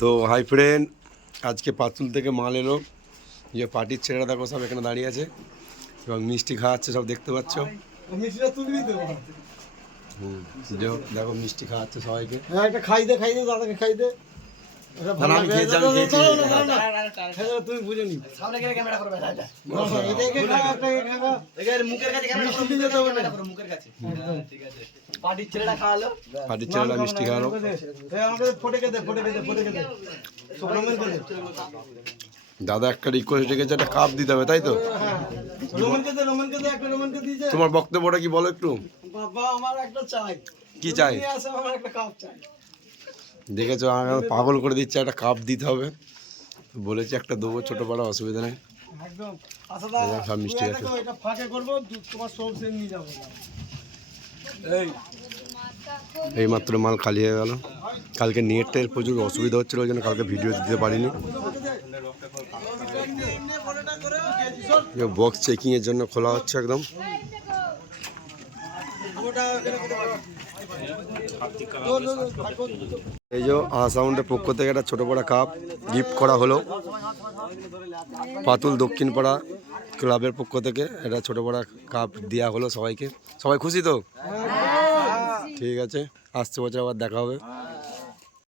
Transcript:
তো hi friend, আজকে পাতুল থেকে মাল এলো। যে পার্টির ছেলেরা দেখো সব এখানে দাঁড়িয়ে আছে এবং মিষ্টি খাওয়াচ্ছে, সব দেখতে পাচ্ছ। দেখো মিষ্টি খাওয়াচ্ছে সবাইকে। একটা খাই দে দাদাকে খাই দে। আমি খেয়েছি, তুমি বুঝে নি সামনে গেলে ক্যামেরা করবে দাদা এটাকে খাওয়া একটাকে খাওয়া এর মুখের কাছে ক্যামেরা করো, মুখের কাছে ক্যামেরা করো, মুখের কাছে। ঠিক আছে, পার্টির ছেলেটা খাওয়ালো, পার্টির ছেলেরা মিষ্টি খাওয়ালো। আমাকে ফটেকে দে রোমান করে দে দাদা একটা রিকোয়েস্ট রেখেছে, একটা কাপ দিতে হবে, তাই তো? রোমানকে দে একটা রোমানকে দিয়েছে। তোমার বক্তব্যটা কি বলো একটু। বাবা আমার একটা চাই। কি চাই? তুমি আসো, আমার একটা কাপ চাই। দেখেছো আমাকে পাগল করে দিচ্ছে, একটা কাপ দিতে হবে। বলেছি একটা দেবো, ছোট বড় অসুবিধা নেই। একদম আচ্ছা সব মিষ্টি আছে। এটা ফাঁকে করব, তোমার সব সেন নিয়ে যাবো। এই মাত্র মাল খালি হয়ে গেল। কালকে নেটের প্রচুর অসুবিধা হচ্ছিল, ওই জন্য কালকে ভিডিও দিতে পারিনি। বক্স চেকিংয়ের জন্য খোলা হচ্ছে একদম। এই যে আসাউন্ডের পক্ষ থেকে একটা ছোট বড় কাপ গিফট করা হলো। পাতুল দক্ষিণ পাড়া ক্লাবের পক্ষ থেকে একটা ছোট বড় কাপ দেওয়া হলো সবাইকে। সবাই খুশি তো? ঠিক আছে, আসছে বছর আবার দেখা হবে।